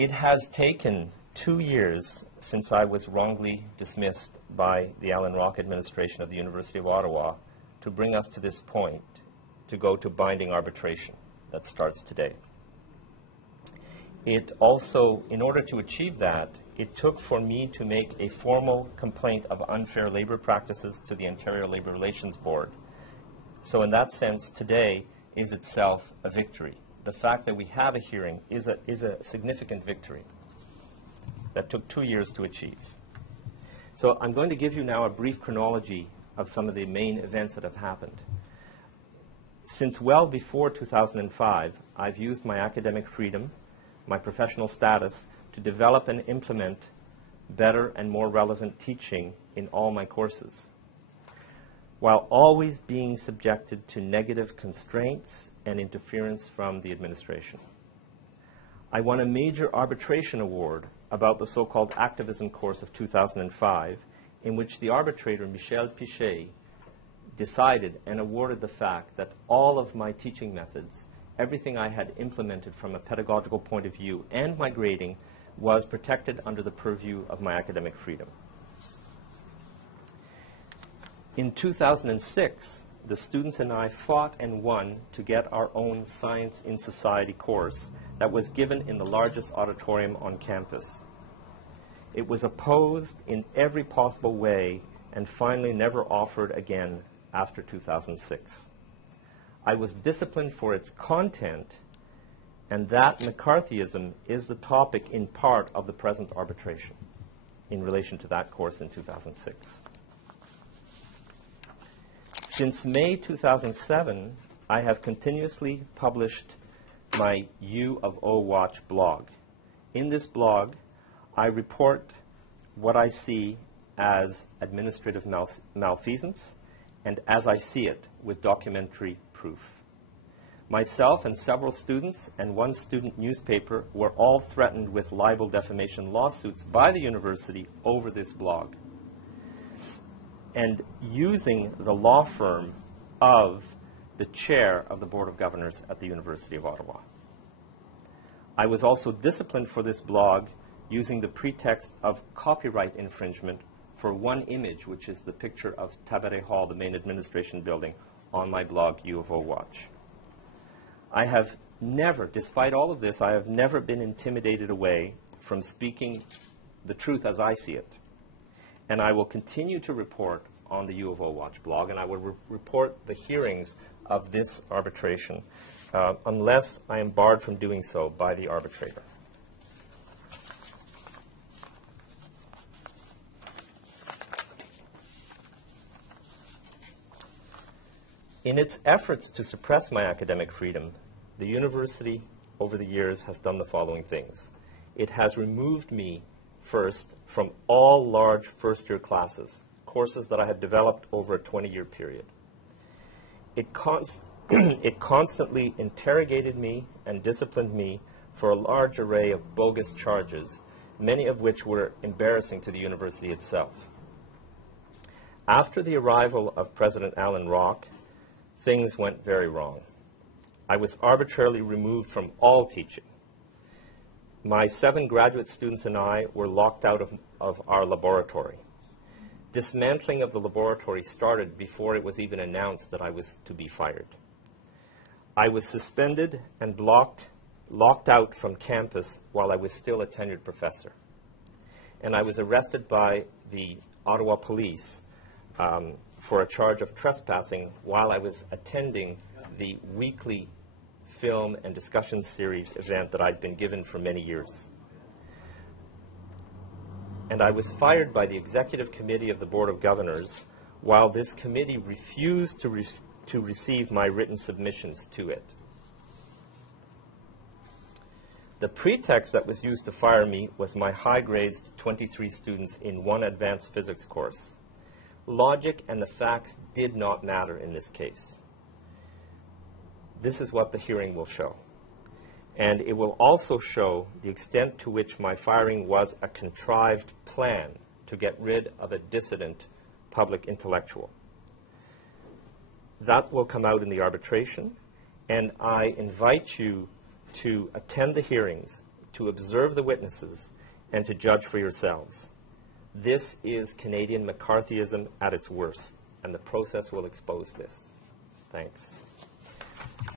It has taken 2 years since I was wrongly dismissed by the Alan Rock administration of the University of Ottawa to bring us to this point, to go to binding arbitration that starts today. It also, in order to achieve that, it took for me to make a formal complaint of unfair labor practices to the Ontario Labour Relations Board. So in that sense, today is itself a victory. The fact that we have a hearing is a significant victory that took 2 years to achieve. So I'm going to give you now a brief chronology of some of the main events that have happened. Since well before 2005, I've used my academic freedom, my professional status, to develop and implement better and more relevant teaching in all my courses, while always being subjected to negative constraints and interference from the administration. I won a major arbitration award about the so-called activism course of 2005, in which the arbitrator, Michel Pichet, decided and awarded the fact that all of my teaching methods, everything I had implemented from a pedagogical point of view, and my grading was protected under the purview of my academic freedom. In 2006, the students and I fought and won to get our own Science in Society course that was given in the largest auditorium on campus. It was opposed in every possible way and finally never offered again after 2006. I was disciplined for its content, and that McCarthyism is the topic in part of the present arbitration in relation to that course in 2006. Since May 2007, I have continuously published my U of O Watch blog. In this blog, I report what I see as administrative malfeasance and as I see it with documentary proof. Myself and several students and one student newspaper were all threatened with libel defamation lawsuits by the university over this blog, and using the law firm of the chair of the Board of Governors at the University of Ottawa. I was also disciplined for this blog using the pretext of copyright infringement for one image, which is the picture of Tabaret Hall, the main administration building, on my blog, U of O Watch. I have never, despite all of this, I have never been intimidated away from speaking the truth as I see it. And I will continue to report on the U of O Watch blog, and I will report the hearings of this arbitration unless I am barred from doing so by the arbitrator. In its efforts to suppress my academic freedom, the university over the years has done the following things. It has removed me first from all large first-year classes, courses that I had developed over a 20-year period. It constantly interrogated me and disciplined me for a large array of bogus charges, many of which were embarrassing to the university itself. After the arrival of President Alan Rock, things went very wrong. I was arbitrarily removed from all teaching. My 7 graduate students and I were locked out of our laboratory. Dismantling of the laboratory started before it was even announced that I was to be fired. I was suspended and locked out from campus while I was still a tenured professor. And I was arrested by the Ottawa police for a charge of trespassing while I was attending the weekly film and discussion series event that I'd been given for many years. And I was fired by the Executive Committee of the Board of Governors while this committee refused to receive my written submissions to it. The pretext that was used to fire me was my high grades to 23 students in one advanced physics course. Logic and the facts did not matter in this case. This is what the hearing will show. And it will also show the extent to which my firing was a contrived plan to get rid of a dissident public intellectual. That will come out in the arbitration, and I invite you to attend the hearings, to observe the witnesses and to judge for yourselves. This is Canadian McCarthyism at its worst, and the process will expose this. Thanks.